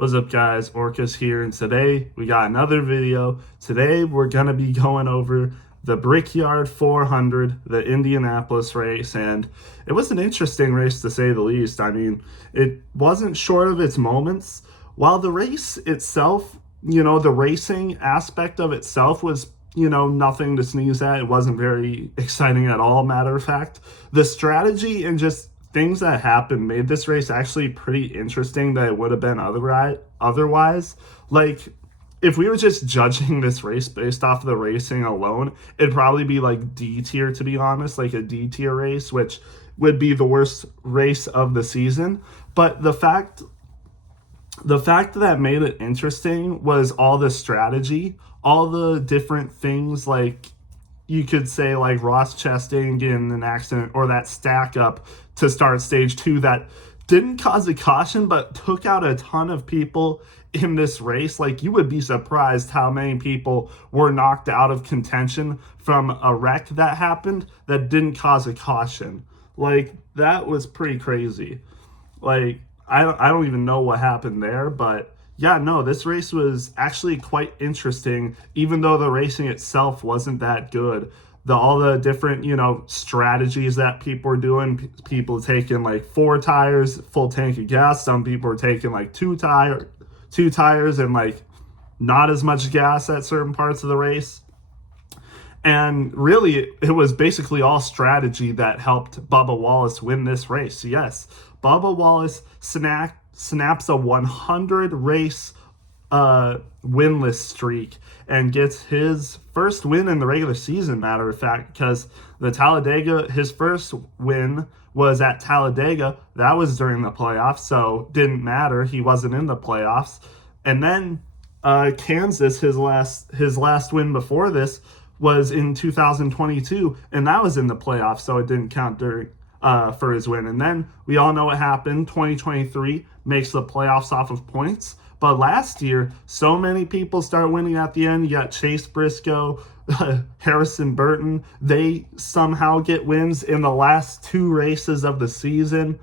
What's up, guys? Orcus here, and today we got another video. Today we're gonna be going over the Brickyard 400, the Indianapolis race, and it was an interesting race to say the least. I mean, it wasn't short of its moments. While the race itself, the racing aspect of itself was, nothing to sneeze at. It wasn't very exciting at all, matter of fact. The strategy and just things that happened made this race actually pretty interesting that it would have been otherwise. Like, if we were just judging this race based off of the racing alone, it'd probably be like D tier, to be honest, like a D tier race, which would be the worst race of the season. But the fact that made it interesting was all the strategy, all the different things, like you could say like Ross Chastain getting an accident, or that stack up to start stage 2 that didn't cause a caution but took out a ton of people in this race. Like, you would be surprised how many people were knocked out of contention from a wreck that happened that didn't cause a caution. Like, that was pretty crazy. Like, I don't even know what happened there, but yeah, no, this race was actually quite interesting, even though the racing itself wasn't that good. All the different, strategies that people were doing, people taking like 4 tires, full tank of gas. Some people were taking like two tires and like not as much gas at certain parts of the race. And really, it was basically all strategy that helped Bubba Wallace win this race. Yes, Bubba Wallace snaps a 100 race winless streak and gets his first win in the regular season, matter of fact, because his first win was at Talladega. That was during the playoffs, so didn't matter. He wasn't in the playoffs. And then Kansas, his last win before this was in 2022, and that was in the playoffs, so it didn't count for his win. And then we all know what happened. 2023 makes the playoffs off of points. But last year, so many people start winning at the end. You got Chase Briscoe, Harrison Burton. They somehow get wins in the last 2 races of the season.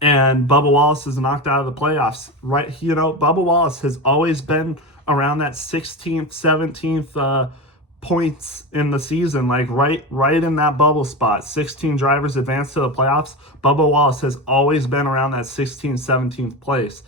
And Bubba Wallace is knocked out of the playoffs. Right, Bubba Wallace has always been around that 16th, 17th points in the season, like right in that bubble spot. 16 drivers advance to the playoffs. Bubba Wallace has always been around that 16th, 17th place.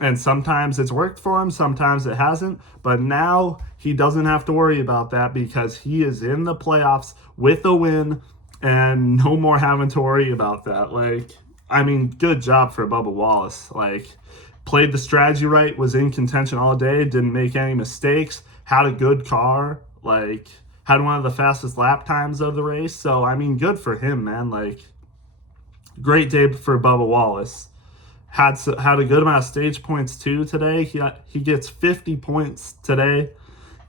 And sometimes it's worked for him, sometimes it hasn't. But now he doesn't have to worry about that because he is in the playoffs with a win and no more having to worry about that. Like, I mean, good job for Bubba Wallace. Like, played the strategy right, was in contention all day, didn't make any mistakes, had a good car, like, had one of the fastest lap times of the race. So, I mean, good for him, man. Like, great day for Bubba Wallace. Had a good amount of stage points too today. He gets 50 points today,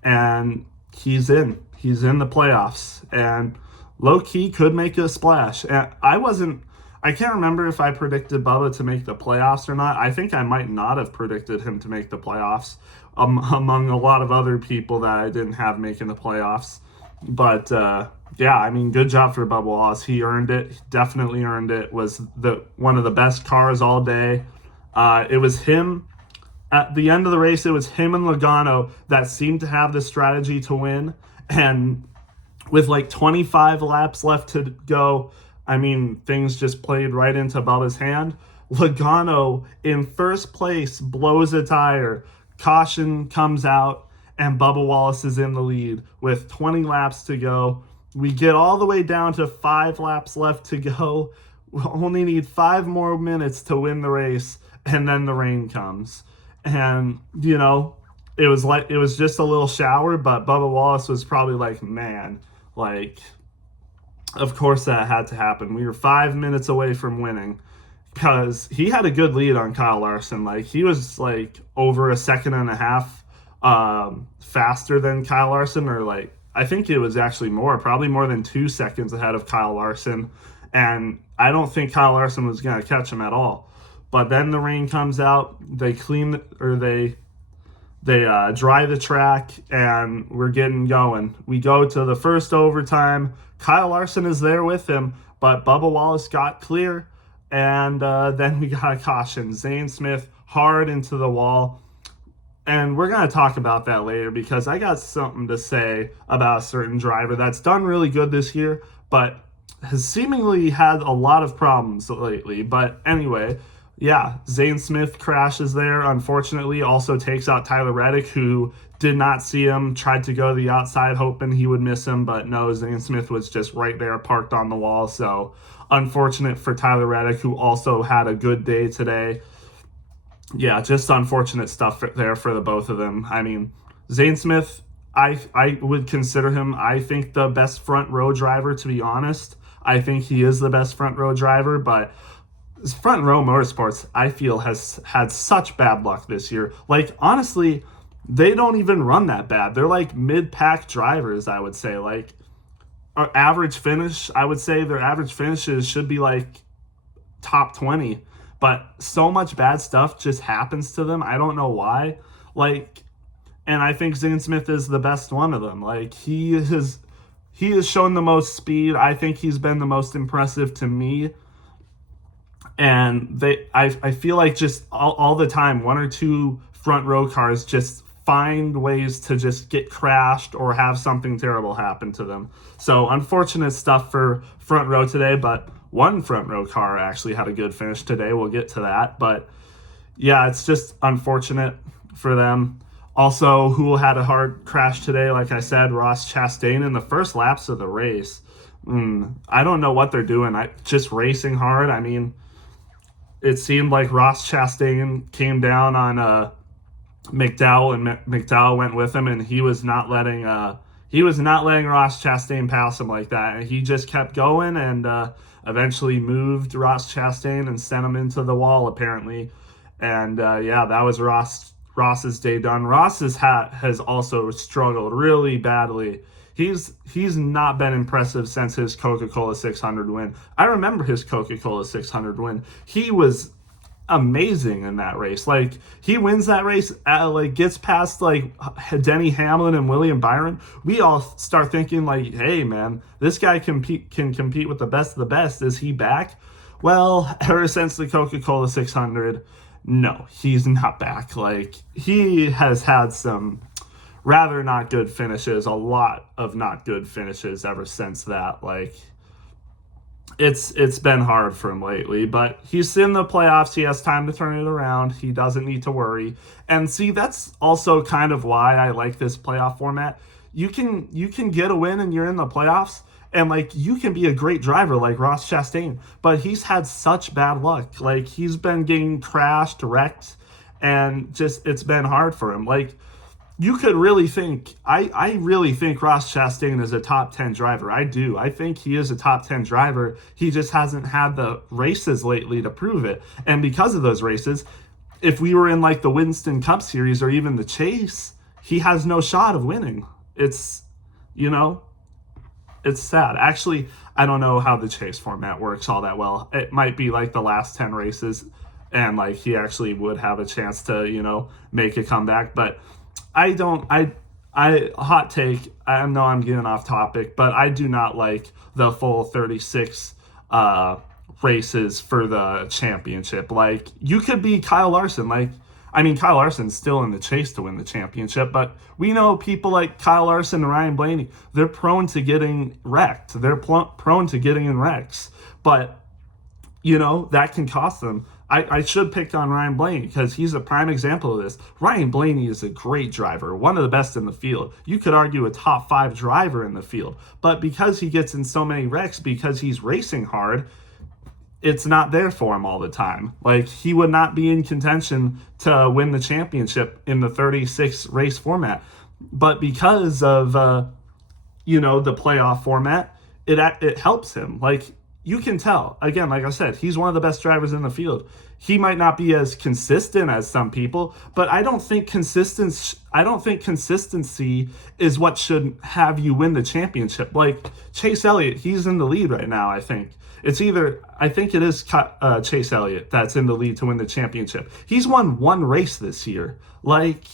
and he's in the playoffs, and low key could make a splash. And I can't remember if I predicted Bubba to make the playoffs or not. I think I might not have predicted him to make the playoffs, among a lot of other people that I didn't have making the playoffs. But yeah, I mean, good job for Bubba Wallace. He earned it. He definitely earned it. Was one of the best cars all day. It was him at the end of the race. It was him and Logano that seemed to have the strategy to win. And with like 25 laps left to go, I mean, things just played right into Bubba's hand. Logano in first place blows a tire. Caution comes out, and Bubba Wallace is in the lead with 20 laps to go. We get all the way down to 5 laps left to go. We only need 5 more minutes to win the race, and then the rain comes. And, it was just a little shower, but Bubba Wallace was probably like, man, like, of course that had to happen. We were 5 minutes away from winning, because he had a good lead on Kyle Larson. Like, he was like over a second and a half faster than Kyle Larson, or like, I think it was actually probably more than 2 seconds ahead of Kyle Larson. And I don't think Kyle Larson was going to catch him at all. But then the rain comes out, they dry the track, and we're getting going. We go to the first overtime. Kyle Larson is there with him, but Bubba Wallace got clear, and then we got a caution. Zane Smith hard into the wall. And we're going to talk about that later because I got something to say about a certain driver that's done really good this year, but has seemingly had a lot of problems lately. But anyway, yeah, Zane Smith crashes there, unfortunately, also takes out Tyler Reddick, who did not see him, tried to go to the outside hoping he would miss him, but no, Zane Smith was just right there parked on the wall. So unfortunate for Tyler Reddick, who also had a good day today. Yeah, just unfortunate stuff there for the both of them. I mean, Zane Smith, I would consider him, I think, the best front row driver, to be honest. I think he is the best front row driver, but front row motorsports, I feel, has had such bad luck this year. Like, honestly, they don't even run that bad. They're like mid-pack drivers, I would say. Like, our average finish, I would say their average finishes should be like top 20. But so much bad stuff just happens to them. I don't know why. Like, and I think Zane Smith is the best one of them. Like, he has shown the most speed. I think he's been the most impressive to me. And I feel like just all the time, one or two front row cars just find ways to just get crashed or have something terrible happen to them. So unfortunate stuff for front row today, but one front row car actually had a good finish today. We'll get to that. But yeah, it's just unfortunate for them. Also, who had a hard crash today, like I said, Ross Chastain in the first laps of the race. I don't know what they're doing. Just racing hard. I mean, it seemed like Ross Chastain came down on McDowell, and McDowell went with him, and he was not letting Ross Chastain pass him like that. And he just kept going and eventually moved Ross Chastain and sent him into the wall, apparently. And yeah, that was Ross's day done. Ross's hat has also struggled really badly. He's not been impressive since his Coca-Cola 600 win. I remember his Coca-Cola 600 win. He was amazing in that race. Like, he wins that race, gets past like Denny Hamlin and William Byron. We all start thinking like, hey man, this guy can compete with the best of the best. Is he back? Well, ever since the Coca-Cola 600, no, he's not back. Like, he has had some rather not good finishes, a lot of not good finishes ever since that. Like, it's been hard for him lately, but he's in the playoffs. He has time to turn it around. He doesn't need to worry. And see, that's also kind of why I like this playoff format. You can get a win and you're in the playoffs, and like, you can be a great driver like Ross Chastain, but he's had such bad luck. Like, he's been getting crashed, wrecked, and just, it's been hard for him. Like, you could really think, I really think Ross Chastain is a top 10 driver. I do. I think he is a top 10 driver. He just hasn't had the races lately to prove it. And because of those races, if we were in like the Winston Cup Series or even the Chase, he has no shot of winning. It's, it's sad. Actually, I don't know how the Chase format works all that well. It might be like the last 10 races and like he actually would have a chance to, make a comeback. But hot take, I know I'm getting off topic, but I do not like the full 36 races for the championship. Like, you could be Kyle Larson. Kyle Larson's still in the chase to win the championship, but we know people like Kyle Larson and Ryan Blaney, they're prone to getting wrecked. They're prone to getting in wrecks, but, that can cost them. I should pick on Ryan Blaney because he's a prime example of this. Ryan Blaney is a great driver, one of the best in the field. You could argue a top 5 driver in the field. But because he gets in so many wrecks, because he's racing hard, it's not there for him all the time. Like, he would not be in contention to win the championship in the 36 race format. But because of, the playoff format, it helps him. Like, you can tell, again, like I said, he's one of the best drivers in the field. He might not be as consistent as some people, but I don't think consistency is what should have you win the championship. Like, Chase Elliott, he's in the lead right now, I think. I think it is Chase Elliott that's in the lead to win the championship. He's won one race this year. Like,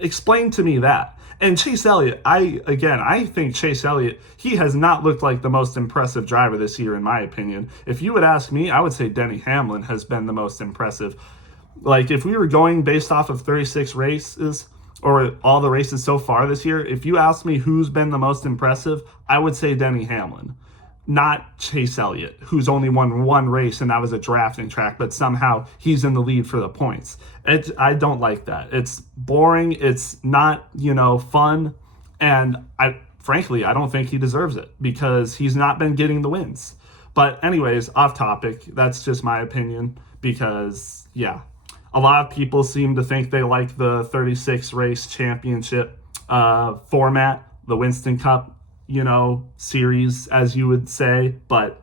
explain to me that. And Chase Elliott, I think Chase Elliott, he has not looked like the most impressive driver this year, in my opinion. If you would ask me, I would say Denny Hamlin has been the most impressive. Like, if we were going based off of 36 races or all the races so far this year, if you ask me who's been the most impressive, I would say Denny Hamlin, not Chase Elliott, who's only won one race, and that was a drafting track, but somehow he's in the lead for the points. I don't like that. It's boring. It's not, fun. And frankly, I don't think he deserves it because he's not been getting the wins. But anyways, off topic. That's just my opinion because, yeah, a lot of people seem to think they like the 36 race championship format, the Winston Cup, series, as you would say. But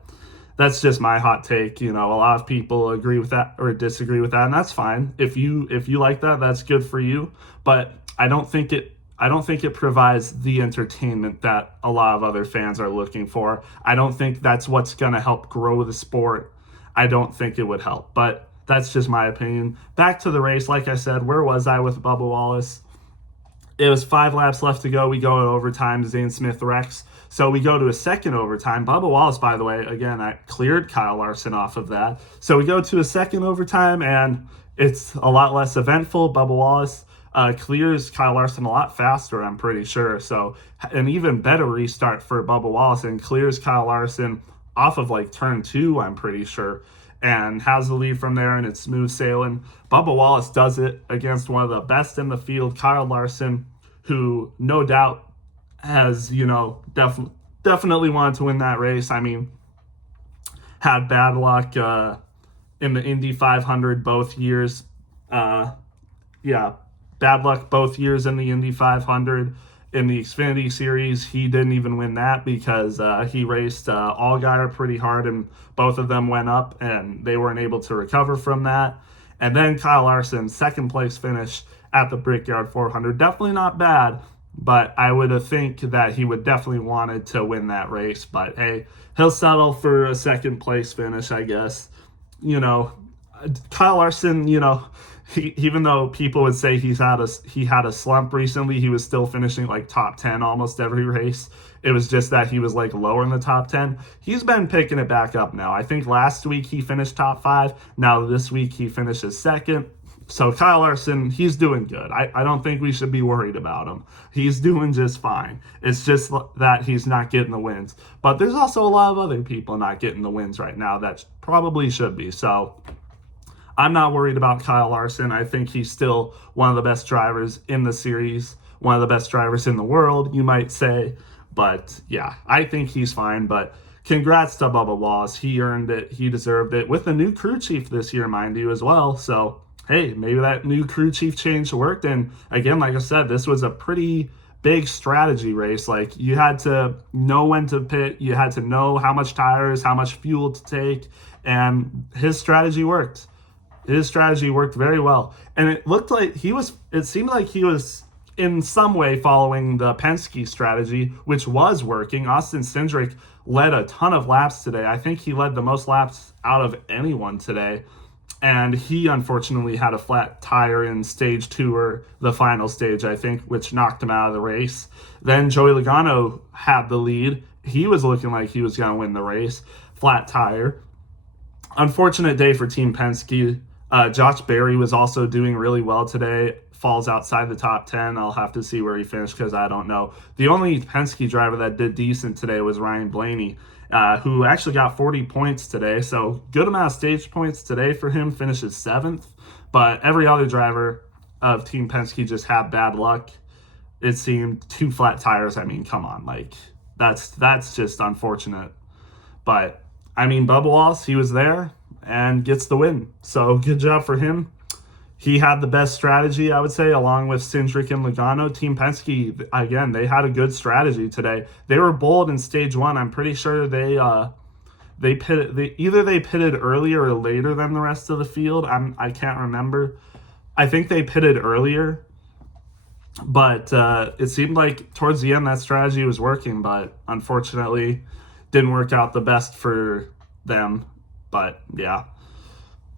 that's just my hot take. A lot of people agree with that or disagree with that, and that's fine. If you like that, that's good for you. But I don't think it provides the entertainment that a lot of other fans are looking for. I don't think that's what's going to help grow the sport. I don't think it would help, but that's just my opinion. Back to the race. Like I said, where was I with Bubba Wallace? It was 5 laps left to go. We go to overtime. Zane Smith wrecks. So we go to a second overtime. Bubba Wallace, by the way, again, I cleared Kyle Larson off of that. So we go to a second overtime, and it's a lot less eventful. Bubba Wallace clears Kyle Larson a lot faster, I'm pretty sure. So an even better restart for Bubba Wallace, and clears Kyle Larson off of like turn 2, I'm pretty sure, and has the lead from there, and it's smooth sailing. Bubba Wallace does it against one of the best in the field, Kyle Larson, who no doubt has, definitely wanted to win that race. I mean, had bad luck in the Indy 500 both years. Bad luck both years in the Indy 500. In the Xfinity Series, he didn't even win that because he raced Allgaier pretty hard, and both of them went up, and they weren't able to recover from that. And then Kyle Larson, second place finish at the Brickyard 400. Definitely not bad, but I would think that he would definitely wanted to win that race. But hey, he'll settle for a second place finish, I guess. Kyle Larson, even though people would say he had a slump recently, he was still finishing like top 10 almost every race. It was just that he was like lower in the top 10. He's been picking it back up now. I think last week he finished top 5. Now this week he finishes second. So Kyle Larson, he's doing good. I don't think we should be worried about him. He's doing just fine. It's just that he's not getting the wins. But there's also a lot of other people not getting the wins right now that probably should be. So I'm not worried about Kyle Larson. I think he's still one of the best drivers in the series, one of the best drivers in the world, you might say. But yeah, I think he's fine. But congrats to Bubba Wallace. He earned it. He deserved it. With a new crew chief this year, mind you, as well. So hey, maybe that new crew chief change worked. And again, like I said, this was a pretty big strategy race. Like, you had to know when to pit. You had to know how much tires, how much fuel to take. And his strategy worked. His strategy worked very well. And it seemed like he was in some way following the Penske strategy, which was working. Austin Cindric led a ton of laps today. I think he led the most laps out of anyone today. And he unfortunately had a flat tire in stage 2, or the final stage, I think, which knocked him out of the race. Then Joey Logano had the lead. He was looking like he was going to win the race. Flat tire. Unfortunate day for Team Penske. Josh Berry was also doing really well today. Falls outside the top 10. I'll have to see where he finished because I don't know. The only Penske driver that did decent today was Ryan Blaney, who actually got 40 points today. So good amount of stage points today for him, finishes 7th. But every other driver of Team Penske just had bad luck. It seemed 2 flat tires. I mean, come on. Like, that's just unfortunate. But, I mean, Bubba Wallace, he was there and gets the win. So good job for him. He had the best strategy, I would say, along with Cindric and Logano. Team Penske, again, they had a good strategy today. They were bold in stage 1. I'm pretty sure they pitted earlier or later than the rest of the field. I can't remember. I think they pitted earlier, but it seemed like towards the end that strategy was working, but unfortunately didn't work out the best for them. But yeah.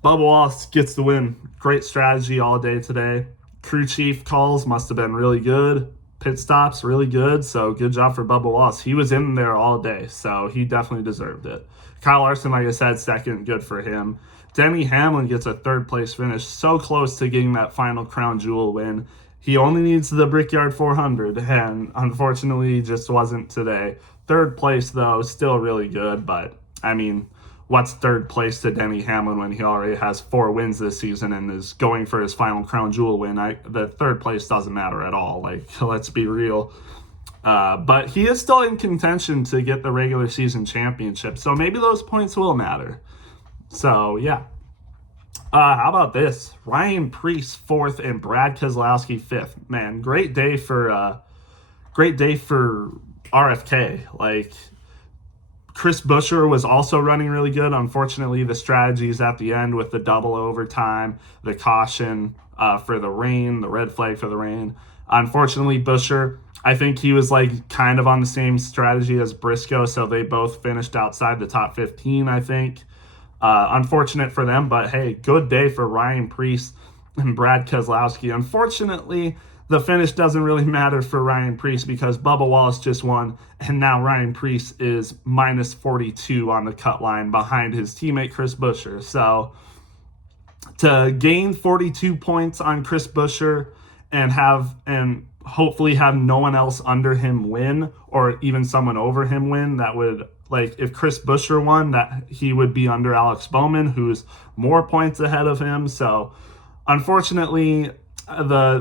Bubba Wallace gets the win. Great strategy all day today. Crew chief calls must have been really good. Pit stops, really good. So good job for Bubba Wallace. He was in there all day, so he definitely deserved it. Kyle Larson, like I said, second. Good for him. Denny Hamlin gets a third place finish, so close to getting that final crown jewel win. He only needs the Brickyard 400, and unfortunately just wasn't today. Third place, though, still really good, but I mean, what's third place to Denny Hamlin when he already has 4 wins this season and is going for his final crown jewel win? The third place doesn't matter at all. Like, let's be real. But he is still in contention to get the regular season championship, so maybe those points will matter. So, yeah. How about this? Ryan Preece 4th and Brad Keselowski 5th. Man, great day for RFK. Like, Chris Buescher was also running really good. Unfortunately, the strategies at the end with the double overtime, the caution for the rain, the red flag for the rain. Unfortunately, Buescher, I think he was like kind of on the same strategy as Briscoe, so they both finished outside the top 15, I think. Unfortunate for them, but hey, good day for Ryan Preece and Brad Keselowski. Unfortunately, the finish doesn't really matter for Ryan Preece because Bubba Wallace just won, and now Ryan Preece is minus 42 on the cut line behind his teammate Chris Buescher. So to gain 42 points on Chris Buescher and hopefully have no one else under him win, or even someone over him win, that would, like, if Chris Buescher won, that he would be under Alex Bowman, who's more points ahead of him. So unfortunately,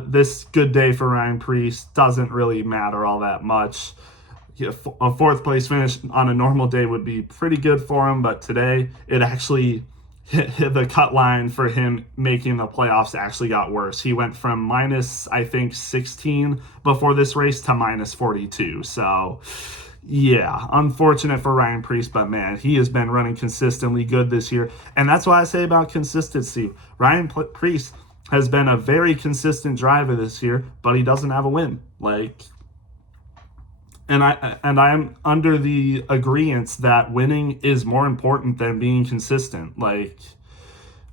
this good day for Ryan Preece doesn't really matter all that much. A 4th place finish on a normal day would be pretty good for him, but today it actually hit the cut line for him making the playoffs actually got worse. He went from minus, I think, 16 before this race to minus 42. So yeah, unfortunate for Ryan Preece, but man, he has been running consistently good this year. And that's why I say about consistency. Ryan Preece has been a very consistent driver this year, but he doesn't have a win. And I'm under the agreement that winning is more important than being consistent. Like,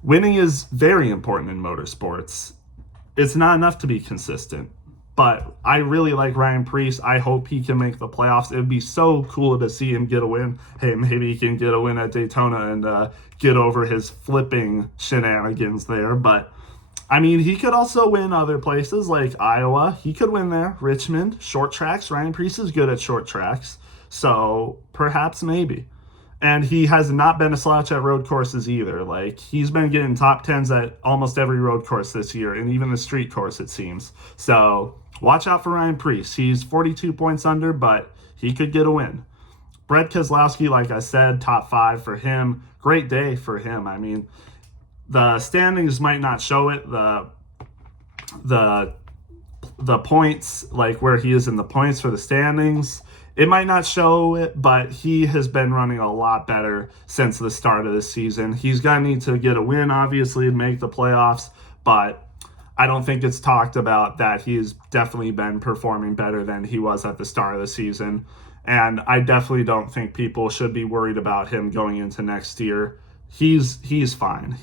winning is very important in motorsports. It's not enough to be consistent. But I really like Ryan Preece. I hope he can make the playoffs. It would be so cool to see him get a win. Hey, maybe he can get a win at Daytona and get over his flipping shenanigans there. But I mean, he could also win other places like Iowa. He could win there. Richmond, short tracks. Ryan Preece is good at short tracks. So perhaps maybe. And he has not been a slouch at road courses either. Like, he's been getting top 10s at almost every road course this year, and even the street course, it seems. So watch out for Ryan Preece. He's 42 points under, but he could get a win. Brad Keselowski, like I said, top 5 for him. Great day for him. I mean, the standings might not show it. The points, like where he is in the points for the standings, it might not show it, but he has been running a lot better since the start of the season. He's going to need to get a win, obviously, to make the playoffs, but I don't think it's talked about that he's definitely been performing better than he was at the start of the season. And I definitely don't think people should be worried about him going into next year. He's fine.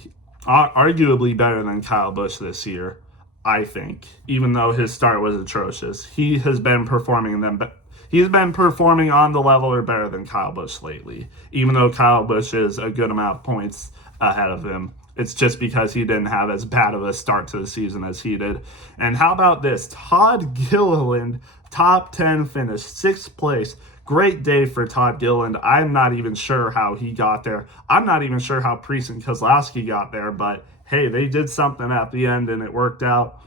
Arguably better than Kyle Busch this year, I think, even though his start was atrocious. He has been performing he's been performing on the level or better than Kyle Busch lately, even though Kyle Busch is a good amount of points ahead of him. It's just because he didn't have as bad of a start to the season as he did. And how about this? Todd Gilliland, top 10 finish, 6th place. Great day for Todd Gilliland. I'm not even sure how he got there. I'm not even sure how Preece and Keselowski got there, but hey, they did something at the end and it worked out.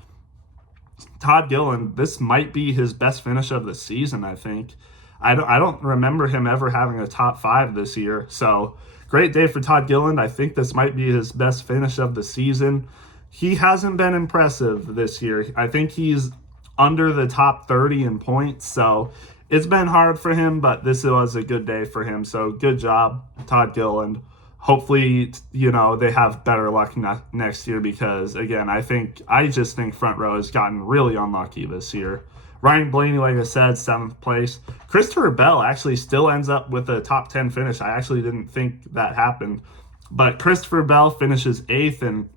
Todd Gilliland, this might be his best finish of the season, I think. I don't remember him ever having a top 5 this year. So great day for Todd Gilliland. I think this might be his best finish of the season. He hasn't been impressive this year. I think he's under the top 30 in points, so it's been hard for him, but this was a good day for him. So good job, Todd Gilliland. Hopefully, they have better luck next year because, again, I just think Front Row has gotten really unlucky this year. Ryan Blaney, like I said, 7th place. Christopher Bell actually still ends up with a top 10 finish. I actually didn't think that happened. But Christopher Bell finishes 8th, and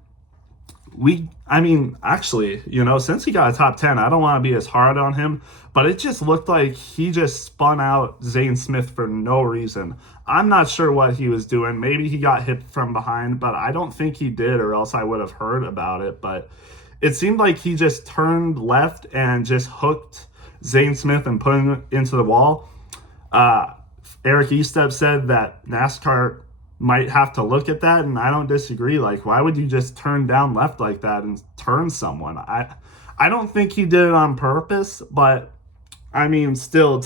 I mean, actually, since he got a top 10, I don't want to be as hard on him, but it just looked like he just spun out Zane Smith for no reason. I'm not sure what he was doing. Maybe he got hit from behind, but I don't think he did, or else I would have heard about it. But it seemed like he just turned left and just hooked Zane Smith and put him into the wall. Eric Estep said that NASCAR might have to look at that, and I don't disagree. Like, why would you just turn down left like that and turn someone? I don't think he did it on purpose, but I mean, still,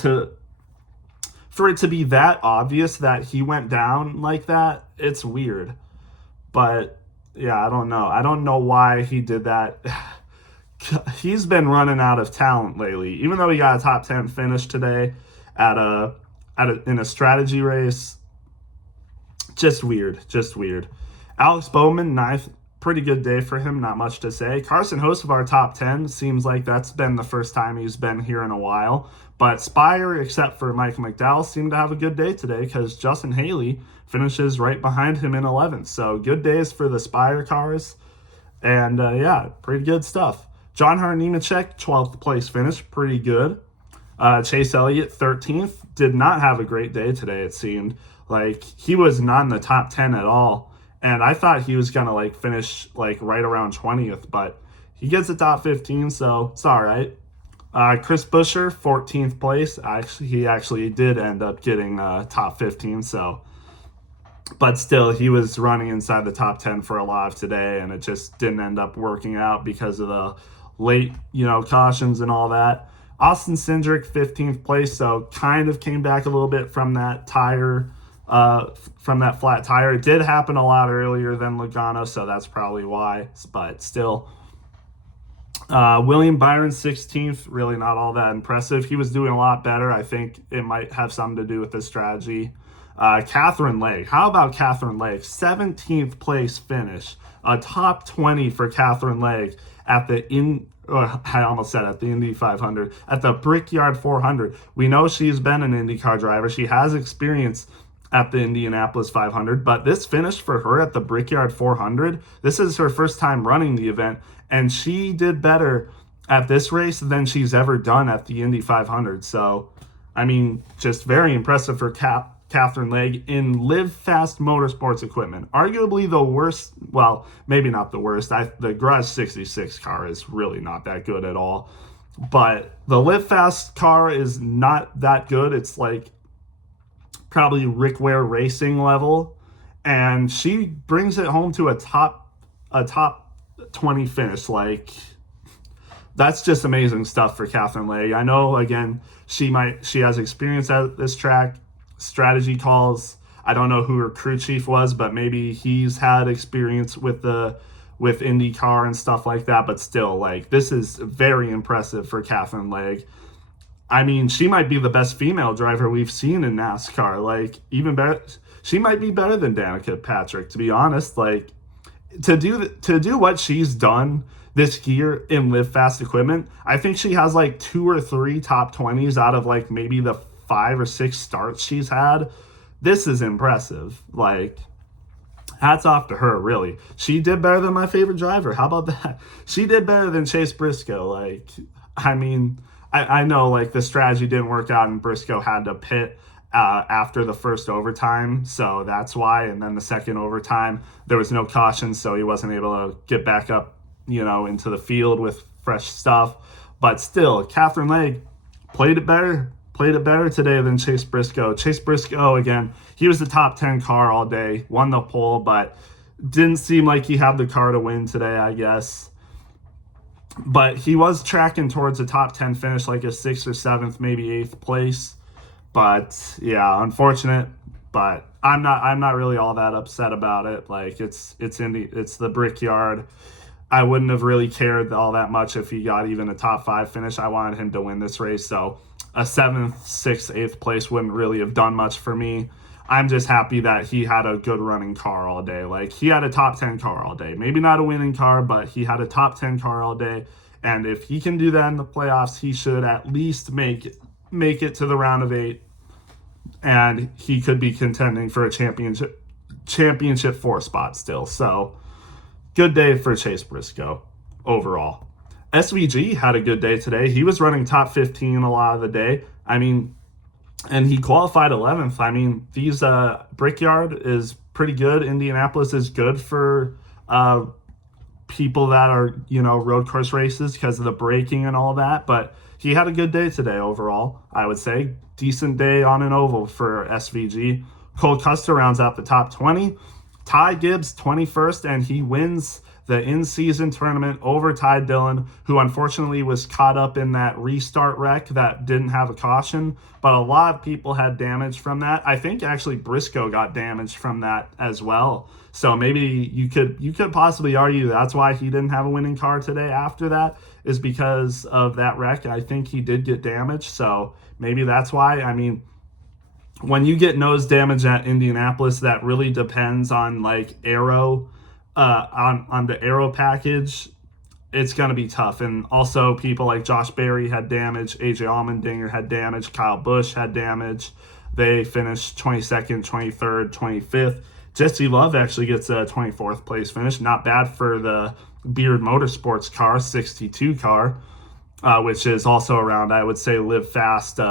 for it to be that obvious that he went down like that, it's weird. But yeah, I don't know. I don't know why he did that. He's been running out of talent lately. Even though he got a top 10 finish today in a strategy race, just weird. Alex Bowman, ninth, pretty good day for him, not much to say. Carson Host of our top 10, seems like that's been the first time he's been here in a while. But Spire, except for Mike McDowell, seemed to have a good day today because Justin Haley finishes right behind him in 11th. So good days for the Spire cars. And yeah, pretty good stuff. John Hart Nemechek, 12th place finish, pretty good. Chase Elliott, 13th, did not have a great day today, it seemed. Like, he was not in the top 10 at all. And I thought he was going to, finish, right around 20th. But he gets a top 15, so it's all right. Chris Buescher, 14th place. He actually did end up getting top 15, so. But still, he was running inside the top 10 for a lot of today, and it just didn't end up working out because of the late, cautions and all that. Austin Cindric, 15th place, so kind of came back a little bit from that tire, from that flat tire. It did happen a lot earlier than Logano, so that's probably why, but still. William Byron, 16th, really not all that impressive. He was doing a lot better. I think it might have something to do with the strategy. Catherine Legge. How about Catherine Legge? 17th place finish. A top 20 for Catherine Legge at the I almost said at the Indy 500, at the Brickyard 400. We know she's been an IndyCar driver. She has experience at the Indianapolis 500, but this finish for her at the Brickyard 400, this is her first time running the event, and she did better at this race than she's ever done at the Indy 500. So, I mean, just very impressive for Catherine Legge in Live Fast Motorsports equipment. Arguably the worst, well, maybe not the worst. The Garage 66 car is really not that good at all. But the Live Fast car is not that good. It's probably Rick Ware racing level. And she brings it home to a top 20 finish. That's just amazing stuff for Catherine Legge. I know, again, she has experience at this track. Strategy calls. I don't know who her crew chief was, but maybe he's had experience with IndyCar and stuff like that. But still, this is very impressive for Catherine Legge. I mean, she might be the best female driver we've seen in NASCAR. Even better, she might be better than Danica Patrick, to be honest. To do what she's done this year in Live Fast equipment, I think she has 2 or 3 top 20s out of maybe the 5 or 6 starts she's had. This is impressive. Hats off to her, really. She did better than my favorite driver. How about that? She did better than Chase Briscoe. I mean, I know the strategy didn't work out and Briscoe had to pit after the first overtime, so that's why. And then the second overtime, there was no caution, so he wasn't able to get back up, into the field with fresh stuff. But still, Catherine Legge played it better today than Chase Briscoe. Chase Briscoe, again, he was the top 10 car all day, won the pole, but didn't seem like he had the car to win today, I guess. But he was tracking towards a top 10 finish, a 6th or 7th, maybe 8th place. But yeah, unfortunate. But I'm not really all that upset about it. It's the Brickyard. I wouldn't have really cared all that much if he got even a top 5 finish. I wanted him to win this race, so a 7th, 6th, 8th place wouldn't really have done much for me. I'm just happy that he had a good running car all day. He had a top 10 car all day. Maybe not a winning car, but he had a top 10 car all day. And if he can do that in the playoffs, he should at least make it to the round of 8. And he could be contending for a championship 4 spot still. So good day for Chase Briscoe overall. SVG had a good day today. He was running top 15 a lot of the day. I mean, and he qualified 11th. I mean, these Brickyard is pretty good. Indianapolis is good for people that are, road course races because of the braking and all that. But he had a good day today overall, I would say. Decent day on an oval for SVG. Cole Custer rounds out the top 20. Ty Gibbs, 21st, and he wins the in-season tournament over Ty Dillon, who unfortunately was caught up in that restart wreck that didn't have a caution. But a lot of people had damage from that. I think actually Briscoe got damaged from that as well. So maybe you could possibly argue that's why he didn't have a winning car today after that, is because of that wreck. I think he did get damaged, so maybe that's why. I mean, when you get nose damage at Indianapolis, that really depends on like aero, on the aero package. It's going to be tough. And also people like Josh Berry had damage, AJ Allmendinger had damage, Kyle Busch had damage. They finished 22nd, 23rd, 25th. Jesse Love actually gets a 24th place finish. Not bad for the Beard Motorsports car, 62 car, which is also around, I would say, live fast,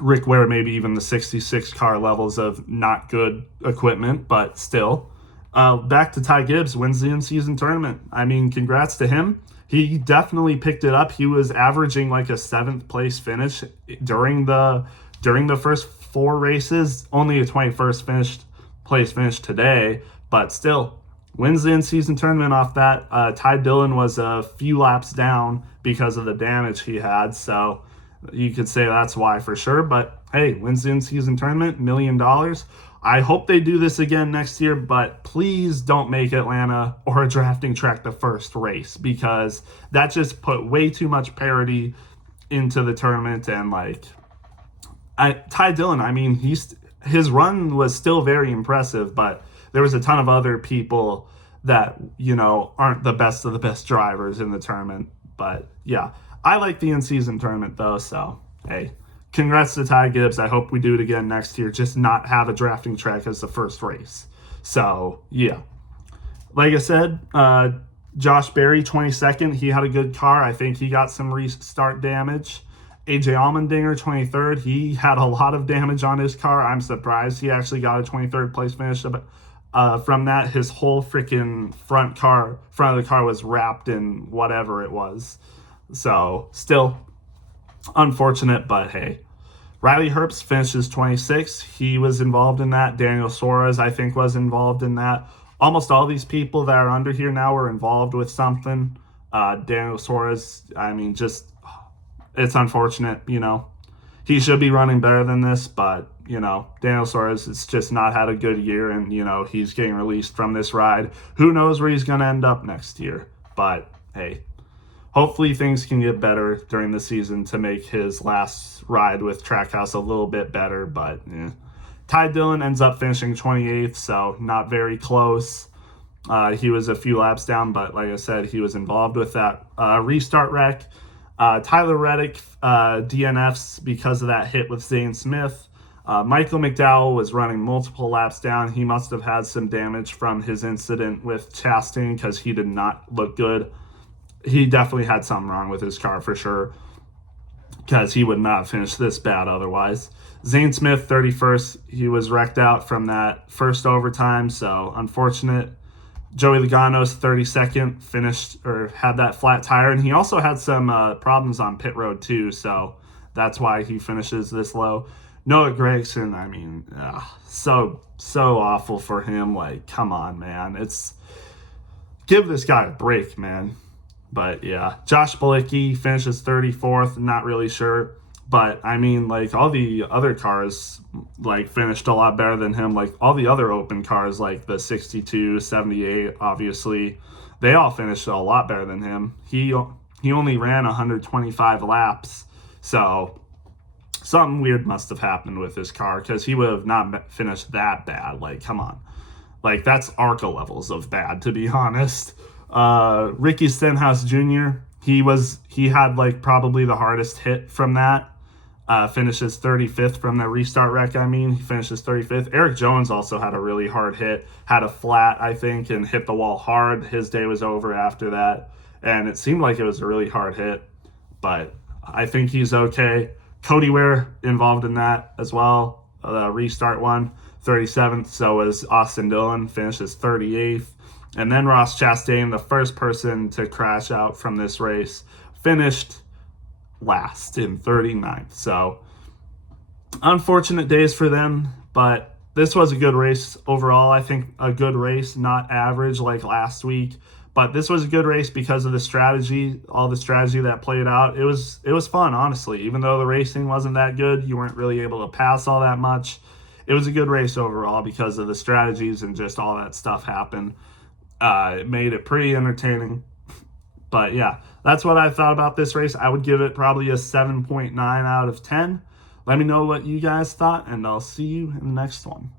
Rick Ware, maybe even the 66 car levels of not good equipment, but still. Back to Ty Gibbs, wins the in-season tournament. I mean, congrats to him. He definitely picked it up. He was averaging like a 7th place finish during the first 4 races. Only a 21st place finish today, but still wins the in-season tournament off that. Ty Dillon was a few laps down because of the damage he had, so you could say that's why for sure. But hey, wins the in-season tournament, $1 million. I hope they do this again next year, but please don't make Atlanta or a drafting track the first race, because that just put way too much parity into the tournament. And Ty Dillon, I mean, his run was still very impressive, but there was a ton of other people that, aren't the best of the best drivers in the tournament. But yeah, I like the in-season tournament though, so hey, congrats to Ty Gibbs. I hope we do it again next year, just not have a drafting track as the first race. So yeah, like I said, Josh Berry, 22nd. He had a good car. I think he got some restart damage. AJ Allmendinger, 23rd. He had a lot of damage on his car. I'm surprised he actually got a 23rd place finish. From that, his whole freaking front of the car was wrapped in whatever it was. So still unfortunate, but hey. Riley Herbst finishes 26th. He was involved in that. Daniel Suarez, I think, was involved in that. Almost all these people that are under here now were involved with something. Daniel Suarez, I mean, just, it's unfortunate, He should be running better than this, but, Daniel Suarez has just not had a good year, and, he's getting released from this ride. Who knows where he's going to end up next year? But, hey, hopefully things can get better during the season to make his last ride with Trackhouse a little bit better. But Ty Dillon ends up finishing 28th, so not very close. He was a few laps down, but like I said, he was involved with that restart wreck. Tyler Reddick DNFs because of that hit with Zane Smith. Michael McDowell was running multiple laps down. He must have had some damage from his incident with Chastain because he did not look good. He definitely had something wrong with his car for sure, because he would not have finished this bad otherwise. Zane Smith, 31st. He was wrecked out from that first overtime, so unfortunate. Joey Logano's 32nd, finished or had that flat tire, and he also had some problems on pit road too, so that's why he finishes this low. Noah Gragson, I mean, so awful for him. Like, come on, man. Give this guy a break, man. But yeah, Josh Bilicki finishes 34th, not really sure. But I mean, all the other cars, finished a lot better than him. All the other open cars, like the 62, 78, obviously, they all finished a lot better than him. He only ran 125 laps. So something weird must have happened with his car, because he would have not finished that bad. Come on. That's ARCA levels of bad, to be honest. Ricky Stenhouse Jr., he had probably the hardest hit from that. finishes 35th from the restart wreck. He finishes 35th. Eric Jones also had a really hard hit, had a flat, I think, and hit the wall hard. His day was over after that, and it seemed like it was a really hard hit, but I think he's okay. Cody Ware involved in that as well. The restart one, 37th. So was Austin Dillon, finishes 38th. And then Ross Chastain, the first person to crash out from this race, finished last in 39th. So unfortunate days for them, but this was a good race overall. I think a good race, not average like last week, but this was a good race because of the strategy, all the strategy that played out. It was fun, honestly. Even though the racing wasn't that good, you weren't really able to pass all that much. It was a good race overall because of the strategies and just all that stuff happened. It made it pretty entertaining. But yeah, that's what I thought about this race. I would give it probably a 7.9 out of 10. Let me know what you guys thought, and I'll see you in the next one.